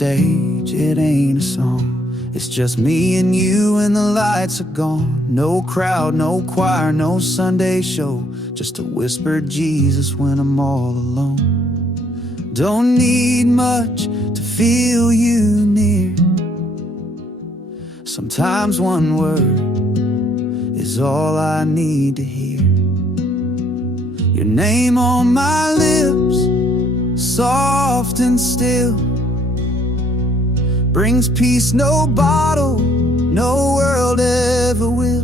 stage, it ain't a song. It's just me and you and the lights are gone. No crowd, no choir, no Sunday show. Just a whispered Jesus when I'm all alone. Don't need much to feel you near. Sometimes one word is all I need to hear. Your name on my lips, soft and still, brings peace no bottle, no world ever will.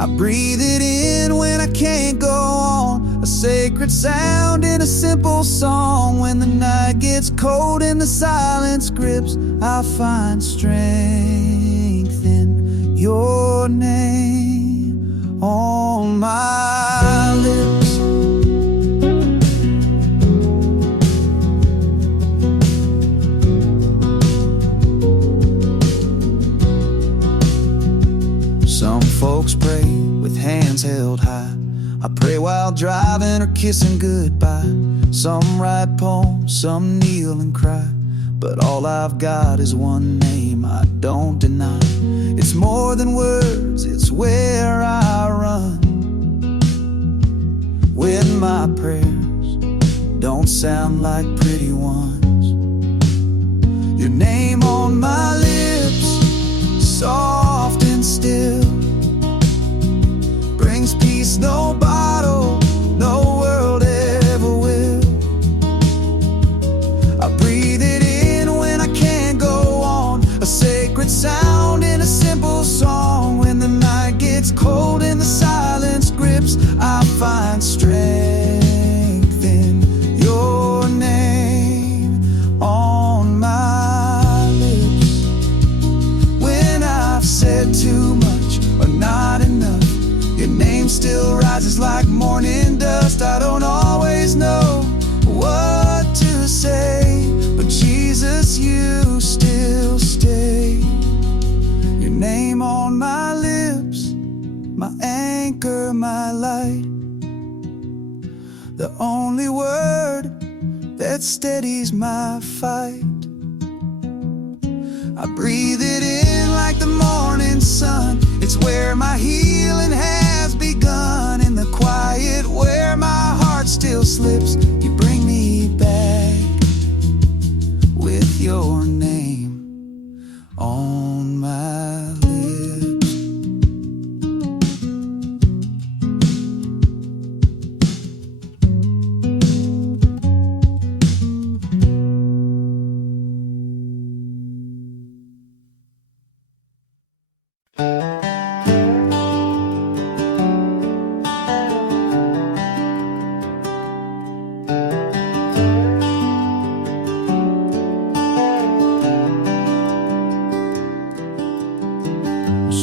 I breathe it in when I can't go on, a sacred sound in a simple song. When the night gets cold and the silence grips, I find strength in your name on my lips. Some folks pray with hands held high. I pray while driving or kissing goodbye. Some write poems, some kneel and cry. But all I've got is one name I don't deny. It's more than words, it's where I run when my prayers don't sound like pretty ones. Your name on my lips, soft and still, brings peace no bottle, no world ever will. I breathe it in when I can't go on, a sacred sound in a simple song. When the night gets cold and the silence grips, I find strength in your name on my lips. When I've said too much or not enough, your name still rises like morning dust. I don't always know what to say, but Jesus, you still stay. Your name on my lips, my anchor, my light, the only word that steadies my fight. I breathe it in like the morning sun. It's where my healing has begun. In the quiet where my heart still slips, you bring me back with your name on my lips.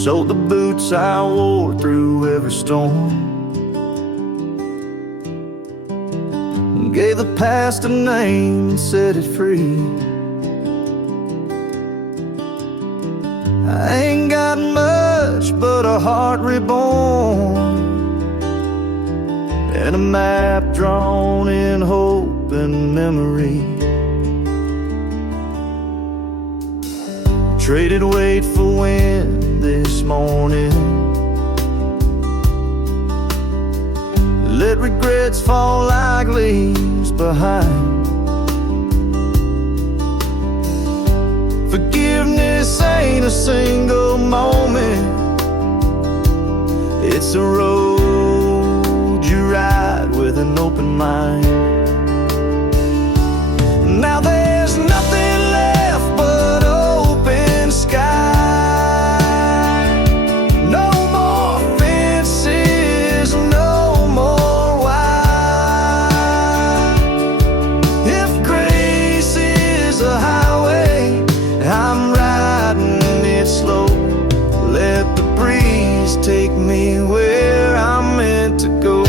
So the boots I wore through every storm, gave the past a name and set it free. I ain't got much but a heart reborn, and a map drawn in hope and memory. Traded weight for wind this morning, let regrets fall like leaves behind. Forgiveness ain't a single moment, it's a road you ride with an open mind. Now there's nothing left but open sky. Take me where I'm meant to go.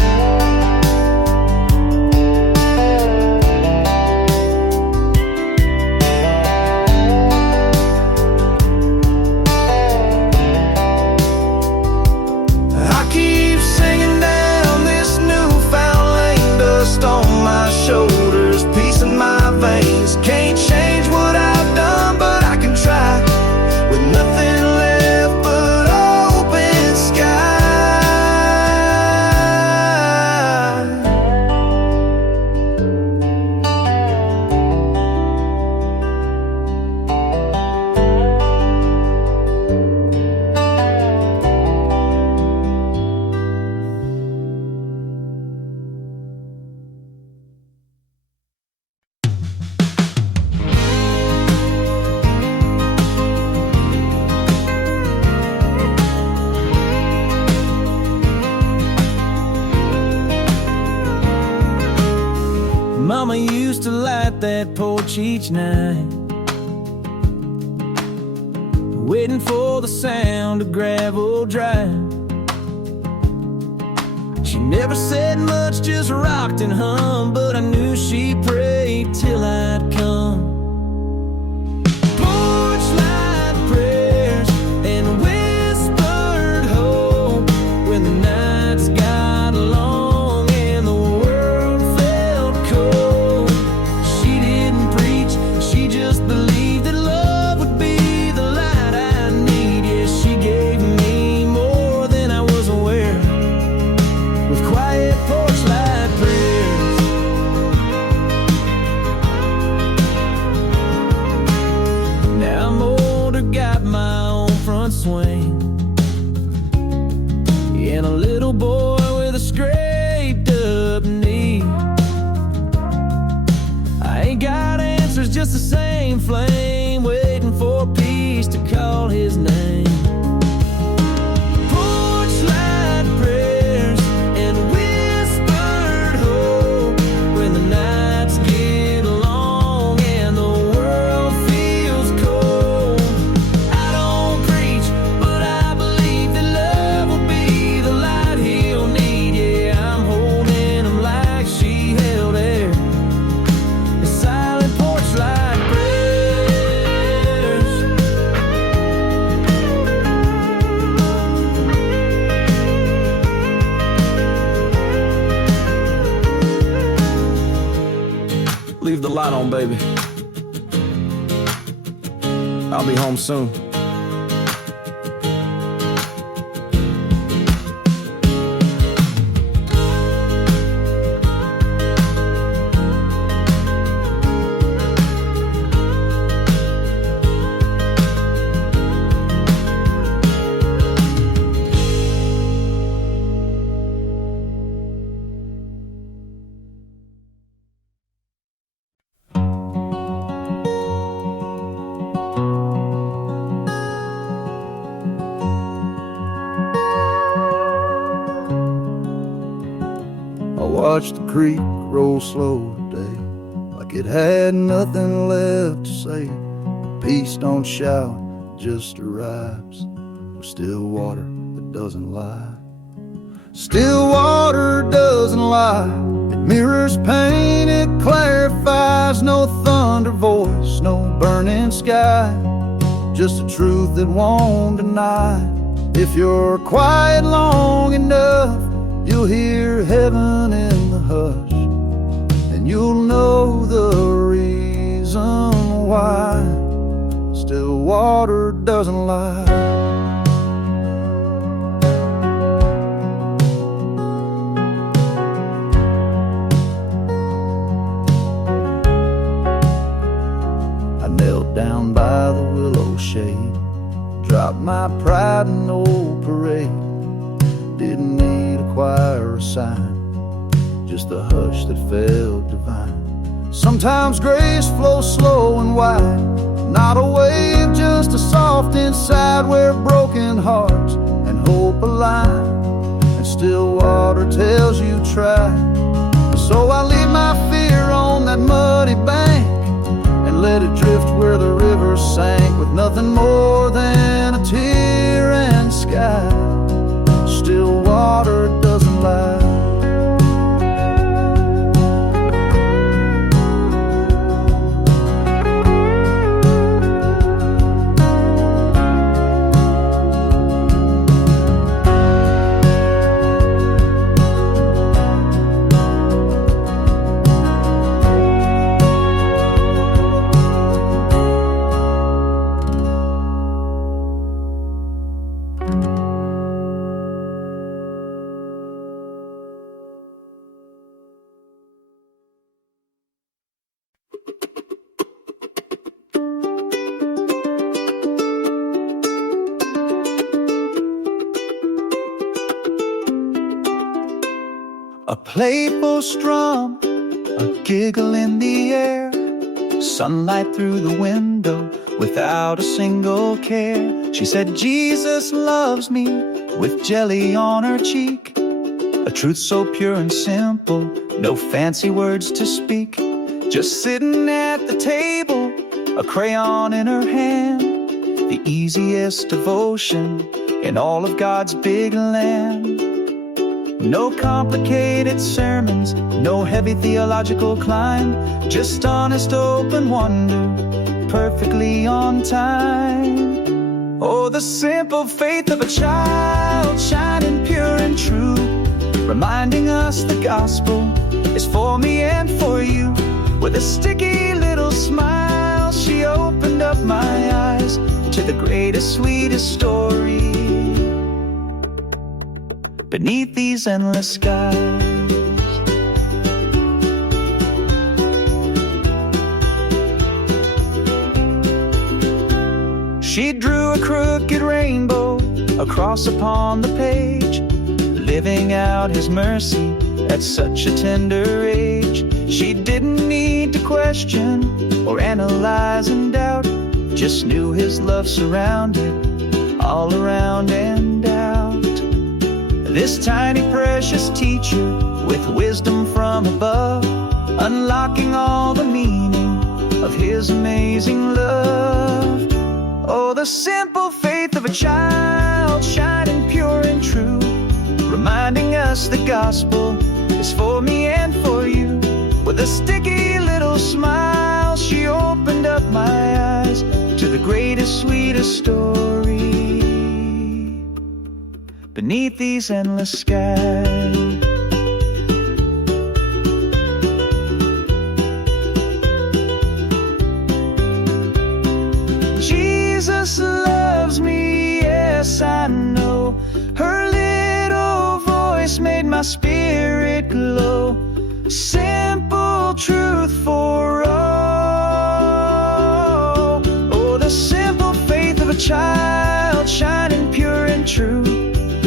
used to light that porch each night, waiting for the sound of gravel drive. She never said much, just rocked and hummed, but I knew she prayed till I'd come. Porch light prayers and whispered hope when the nights got long and the world felt cold. She didn't preach, she just believed that love would be the light I need. Yeah, she gave me more than I was aware, with quiet porch light prayers. Now I'm older, got my own front swing, and a little boy with a scraped up knee. I ain't got answers, just the same flame, waiting for peace to call his name. Porch light prayers and whispered hope when the nights get long and the world feels cold. I don't preach, but I believe that love will be the light he'll need. Yeah, I'm holding him like she held air. The silent porch light prayers. Leave the light on, baby. I'll be home soon. I watched the creek roll slow today, like it had nothing left to say. Peace don't shout, just arrives, with still water that doesn't lie. Still water doesn't lie. It mirrors pain, it clarifies. No thunder voice, no burning sky, just a truth that won't deny. If you're quiet long enough, you'll hear heaven in the hush, and you'll know the reason why. Still water doesn't lie. I knelt down by the willow shade, dropped my pride in old parade. Didn't need a choir or a sign, just the hush that felt divine. Sometimes grace flows slow and wide, not a wave, just a soft inside where broken hearts and hope align. And still water tells you try. So I leave my fear on that muddy bank and let it drift where the river sank, with nothing more than a tear and sky. Still water doesn't lie. A playful strum, a giggle in the air, sunlight through the window without a single care. She said, Jesus loves me, with jelly on her cheek. A truth so pure and simple, no fancy words to speak, just sitting at the table, a crayon in her hand. The easiest devotion in all of God's big land. No complicated sermons, no heavy theological climb, just honest open wonder, perfectly on time. Oh, the simple faith of a child, shining pure and true, reminding us the gospel is for me and for you. With a sticky little smile, she opened up my eyes to the greatest, sweetest story beneath these endless skies. She drew a crooked rainbow across upon the page, living out his mercy at such a tender age. She didn't need to question or analyze and doubt, just knew his love surrounded all around and out. This tiny precious teacher with wisdom from above, unlocking all the meaning of his amazing love. Oh, the simple faith of a child, shining pure and true, reminding us the gospel is for me and for you. With a sticky little smile, she opened up my eyes to the greatest, sweetest story beneath these endless skies. Jesus loves me, yes I know. Her little voice made my spirit glow. Simple truth for all. Oh, the simple faith of a child, shining pure and true,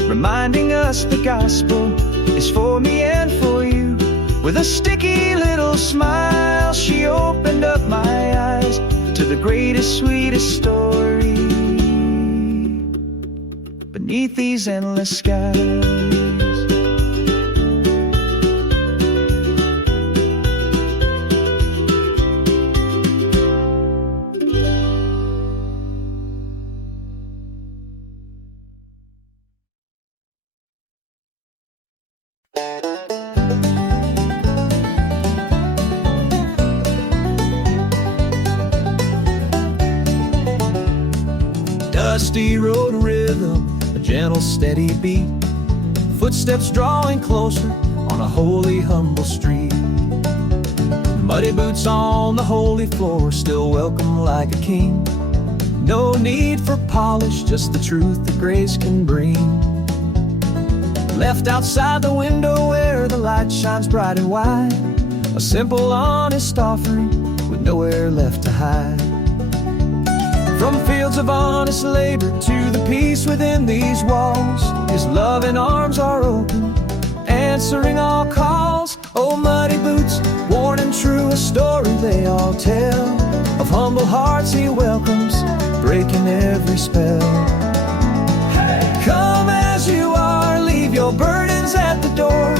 reminding us the gospel is for me and for you. With a sticky little smile, she opened up my eyes to the greatest, sweetest story beneath these endless skies. Dusty road rhythm, a gentle steady beat, footsteps drawing closer on a holy humble street. Muddy boots on the holy floor, still welcome like a king. No need for polish, just the truth that grace can bring. Left outside the window where the light shines bright and wide, a simple honest offering with nowhere left to hide. From fields of honest labor to the peace within these walls, His loving arms are open, answering all calls. Oh, muddy boots, worn and true, a story they all tell of humble hearts He welcomes, breaking every spell. Come as you are, leave your burdens at the door,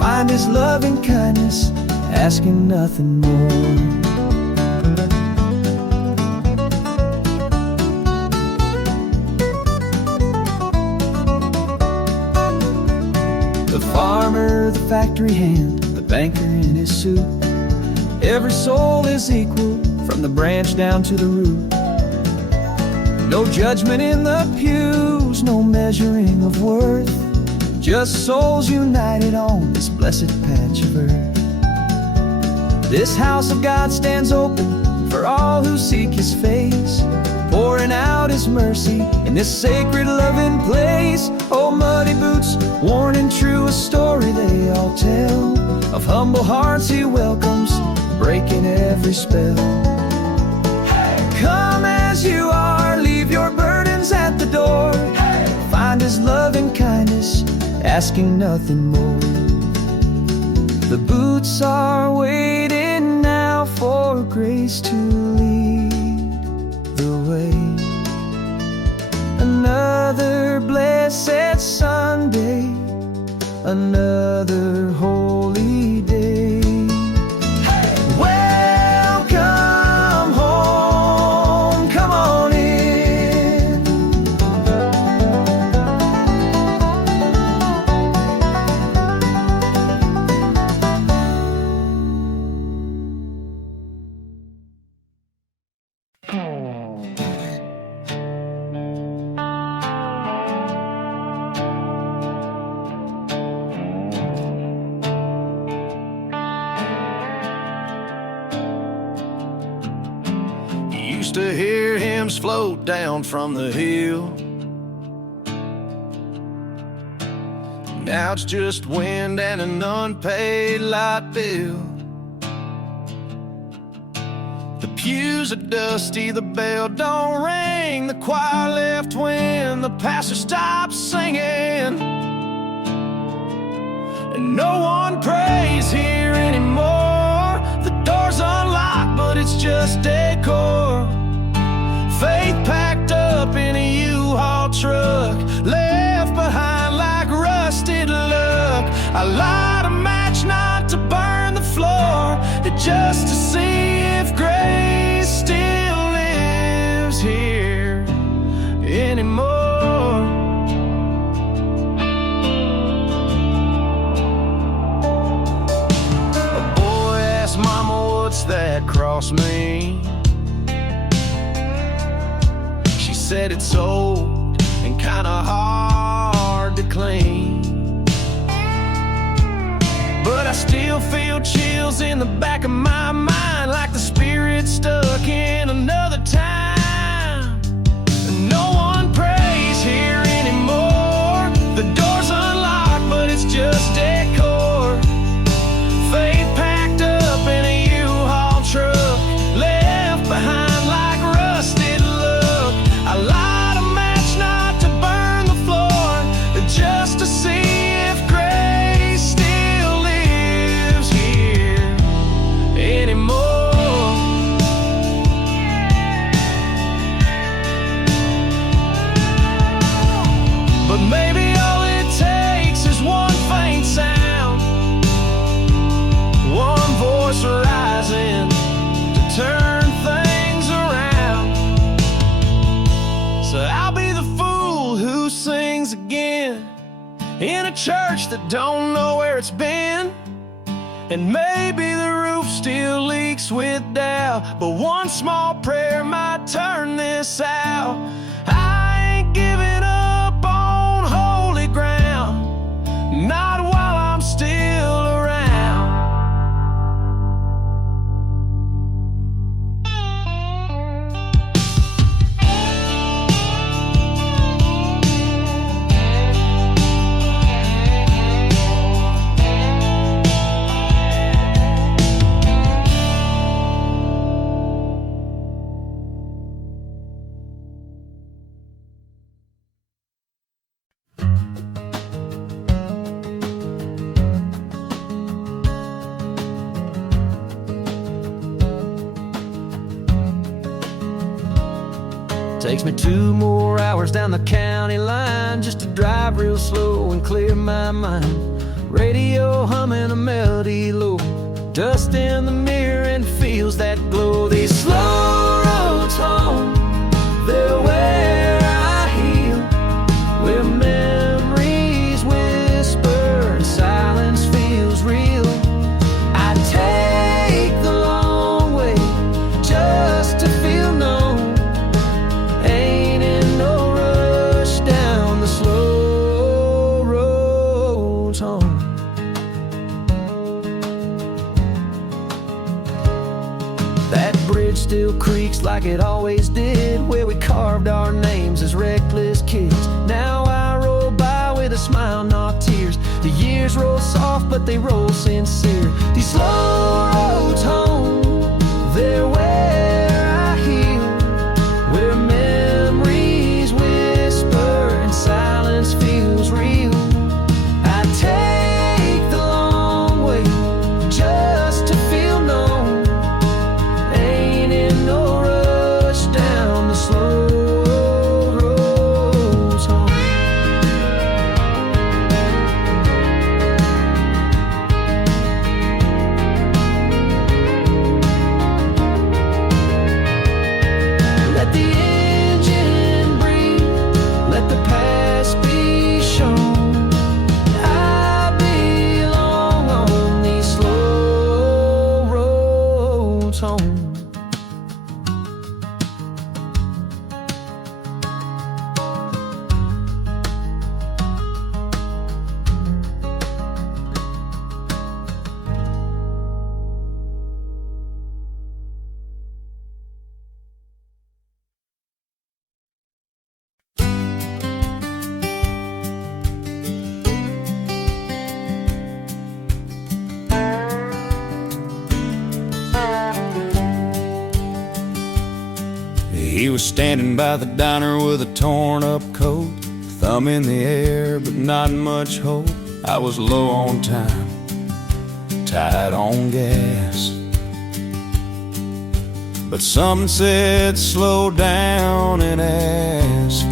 find His loving kindness, asking nothing more. The farmer, the factory hand, the banker in his suit, every soul is equal, from the branch down to the root. No judgment in the pews, no measuring of worth, just souls united on this blessed patch of earth. This house of God stands open for all who seek His face, pouring out His mercy in this sacred loving place. Oh, muddy boots, worn and true, a story they all tell of humble hearts He welcomes, breaking every spell. Come as you are, leave your burdens at the door, find His loving kindness, asking nothing more. The boots are waiting now for grace to lead the way. Another blessed Sunday, another holy day. Well, fumes float down from the hill. Now it's just wind and an unpaid light bill. The pews are dusty, the bell don't ring. The choir left when the pastor stopped singing. And no one prays here anymore. The door's unlocked, but it's just decor. Faith packed up in a U-Haul truck, left behind like rusted luck. I light a match not to burn the floor, just to see if grace still lives here anymore. A boy asked Mama, what's that cross mean? She said it's old and kinda hard to clean, but I still feel chills in the back of my mind, like the spirit's stuck in another time. No one prays here anymore. The door's unlocked, but it's just decor. Faith packed up in a U-Haul truck, left behind like rusted luck. I light a match not to burn the floor, just to see if grace still lives here anymore. But maybe all it takes is one faint sound, one voice rising to turn things around. So I'll be the fool who sings again in a church that don't know where it's been. And maybe the roof still leaks with doubt, but one small prayer might turn this out. I ain't giving up on holy ground, not while I'm still around. Takes me 2 more hours down the county line just to drive real slow and clear my mind. Radio humming a melody low, dust in the mirror and feels that glow. These slow roads home, they're where I heal, where memories whisper and silence feels real. I take the long way just to feel known. Ain't in no rush down the slow roads home. That bridge still creaks like it always did, where we carved our names as reckless kids. Now I roll by with a smile, not tears. The years roll soft, but they roll sincere. These slow roads home, they're where I heal, where memories whisper and silence feels real. I take the long way just to feel known. Ain't in no rush down the slow roads home. He was standing by the diner with a torn up coat, thumb in the air but not much hope. I was low on time, tight on gas, but something said slow down and ask.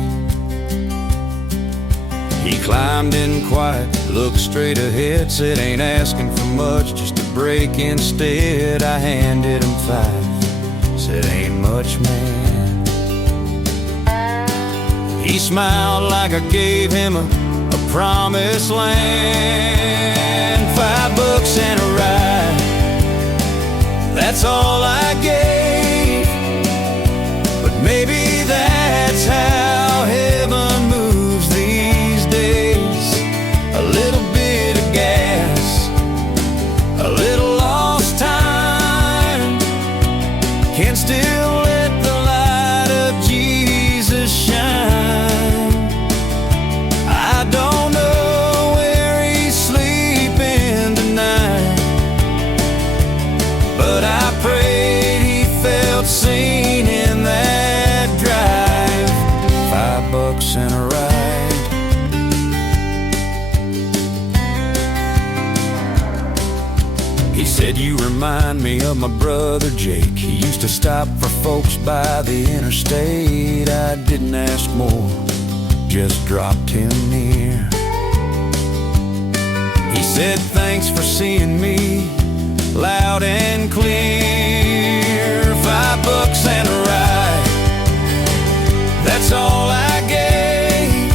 He climbed in quiet, looked straight ahead, said ain't asking for much, just a break instead. I handed him 5, said ain't much, man. He smiled like I gave him a promised land. $5 and a ride, that's all I gave. But maybe that's how heaven moves these days. A little bit of gas, a little lost time, can still let the light of Jesus shine. I don't know where he's sleeping tonight, but I prayed he felt seen in that drive. $5 and a ride. He said, you remind me of my brother Jake. He used to stop for folks by the interstate. I didn't ask more, just dropped him near. He said, thanks for seeing me loud and clear. $5 and a ride, that's all I gave.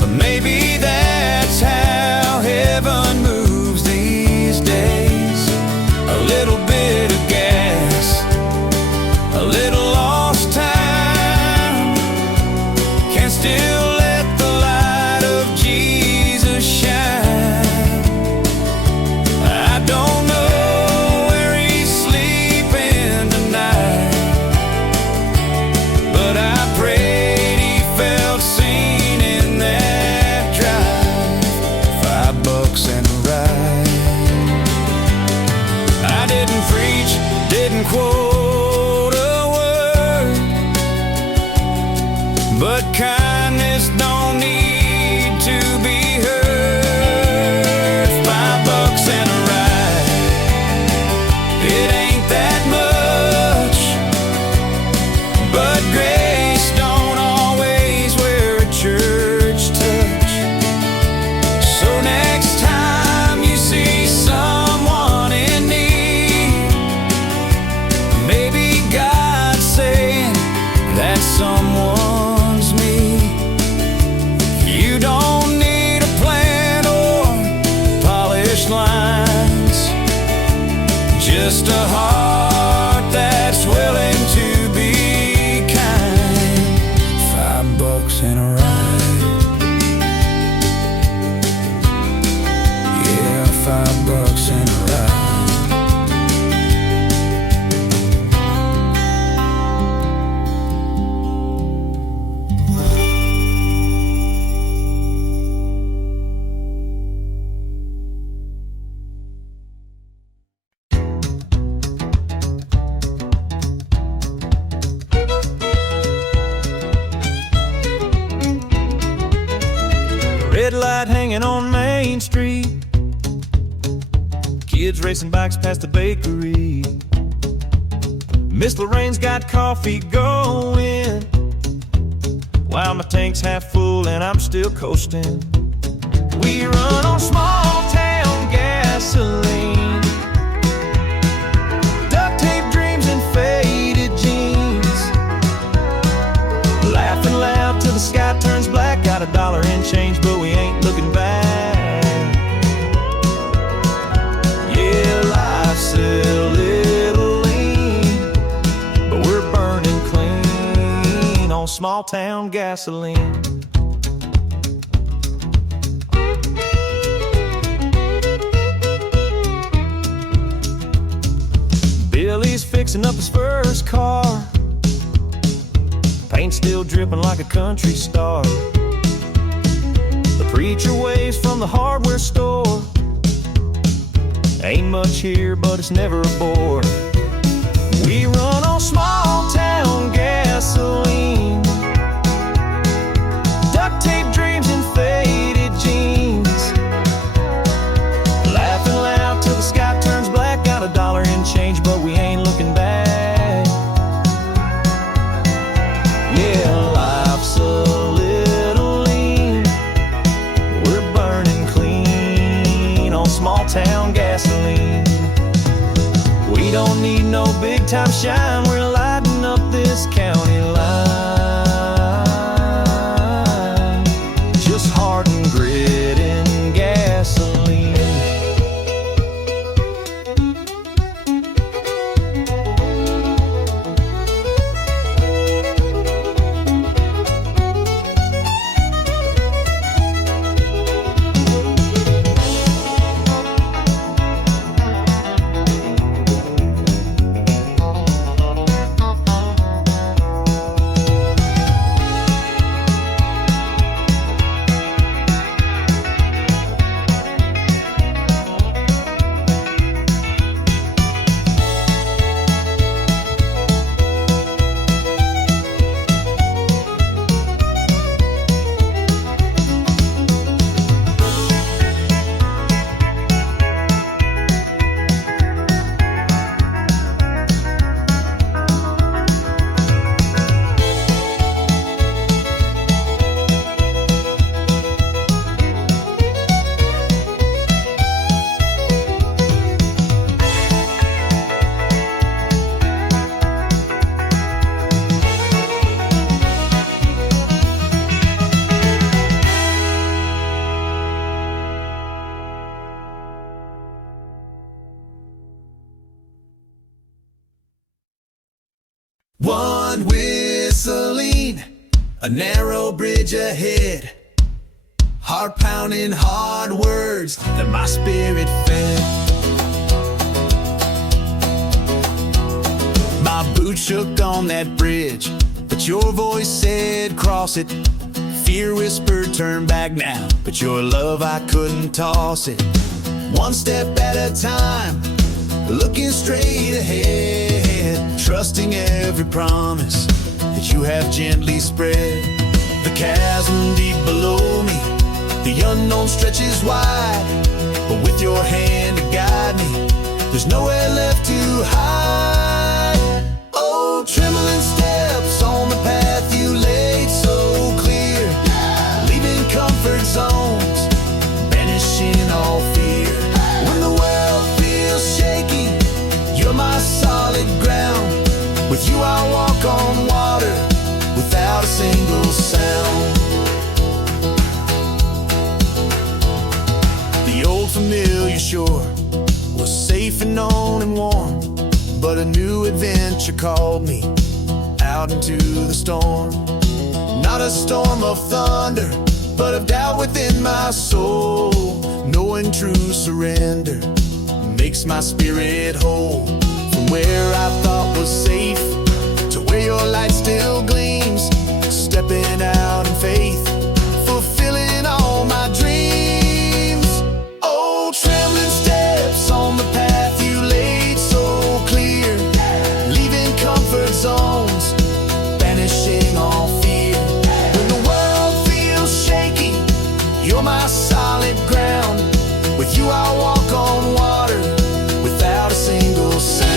But maybe that's how heaven moves these days. A little bit of gas, a little lost time, can still let the light of Jesus shine. I don't know where he's sleeping tonight, but I prayed he felt seen in that drive. $5 and a ride. I didn't preach, didn't quote a word, but kindness don't need to be heard. $5 and a ride, it ain't that much, but grace don't always wear a church touch. So next time you see someone in need, maybe God's saying that someone's me. You don't need a plan or polished lines, just a heart that's willing to be kind. $5 and a ride, yeah, $5 and a ride. Red light hanging on Main Street, kids racing bikes past the bakery. Miss Lorraine's got coffee going, while my tank's half full and I'm still coasting. We run on small town gasoline, duct tape dreams and faded jeans, laughing loud till the sky turns black. Got $1 in change, but we ain't looking back. Yeah, life's a little lean, but we're burning clean on small town gasoline. Billy's fixing up his first car, paint still dripping like a country star. The preacher waves from the hardware store, ain't much here, but it's never a bore. We run on small town gas gasoline. We don't need no big time shine, we're lighting up this county line. Just heart and grit and gasoline. One whistling, a narrow bridge ahead. Heart pounding, hard words that my spirit fed. My boots shook on that bridge, but your voice said cross it. Fear whispered turn back now, but your love I couldn't toss it. One step at a time, looking straight ahead, trusting every promise that you have gently spread. The chasm deep below me, the unknown stretches wide, but with your hand to guide me, there's nowhere left to hide. Oh, trembling steps on the path you laid so clear, leaving comfort zones, banishing all fear. When the world feels shaky, you're my solid ground. With you I'll walk on water without a single sound. The old familiar shore was safe and known and warm, but a new adventure called me out into the storm. Not a storm of thunder, but of doubt within my soul. Knowing true surrender makes my spirit whole. From where I thought was safe to where your light still gleams, stepping out in faith, fulfilling all my dreams. Oh, trembling steps on the path you laid so clear, leaving comfort zones, banishing all fear. When the world feels shaky, you're my solid ground. With you I'll walk on water without a single sound.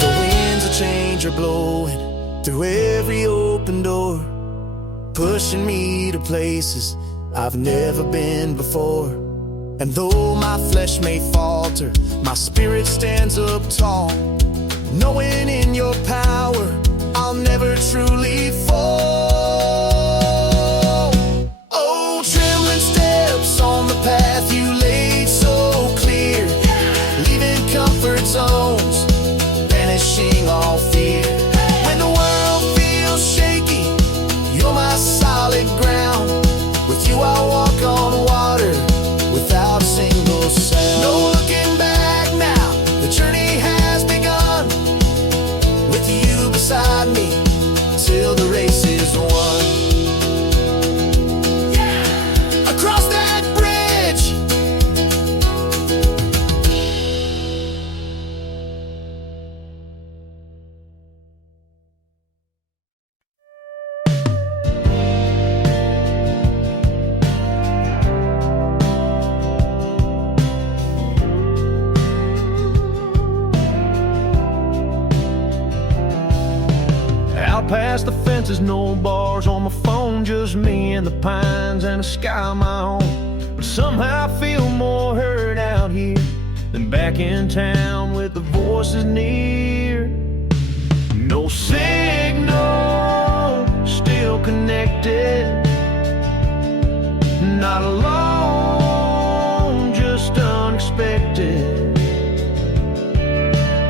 The winds of change are blowing through every open door, pushing me to places I've never been before. And though my flesh may falter, my spirit stands up tall, knowing in your power I'll never truly fall. Oh, trembling steps on the path you laid so clear, leaving comfort zones, banishing all fear. When the world feels shaky, you're my solid ground. With you I'll walk on water without a single sound. No looking back now, the journey has begun. With you beside me till the race is won. past the fences, no bars on my phone, just me and the pines and a sky of my own. But somehow I feel more heard out here than back in town with the voices near. No signal, still connected, not alone, just unexpected.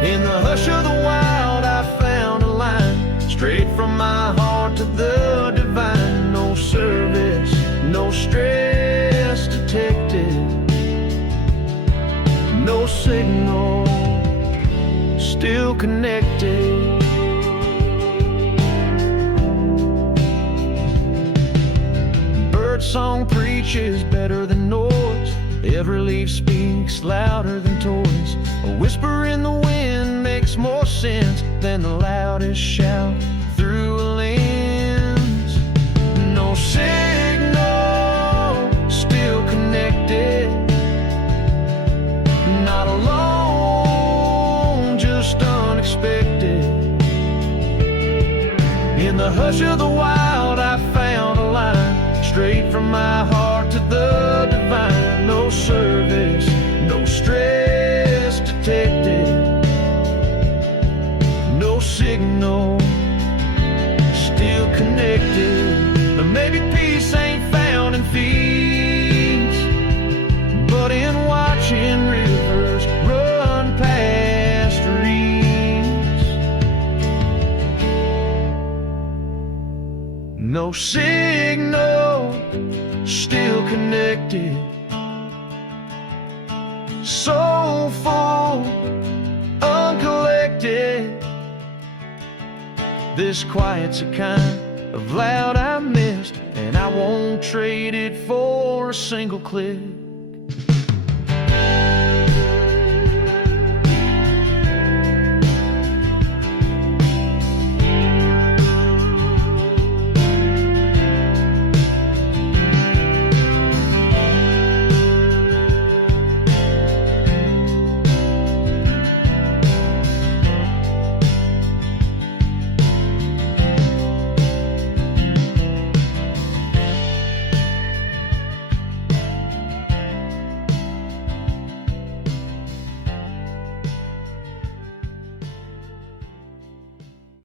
In the hush of the wild I found a line, straight from my heart to the divine. No service, no stress detected, no signal, still connected. Birdsong preaches better than noise, every leaf speaks louder than toys. A whisper in the wind makes more sense than the loudest shout through a lens. No signal, still connected, not alone, just unexpected. In the hush of the wild I found a line, straight from my heart to the divine. No service, no stress detected, no signal, still connected. But maybe peace ain't found in feeds, but in watching rivers run past reeds. No signal, still connected, soulful, uncollected. This quiet's a kind of loud I missed, and I won't trade it for a single click.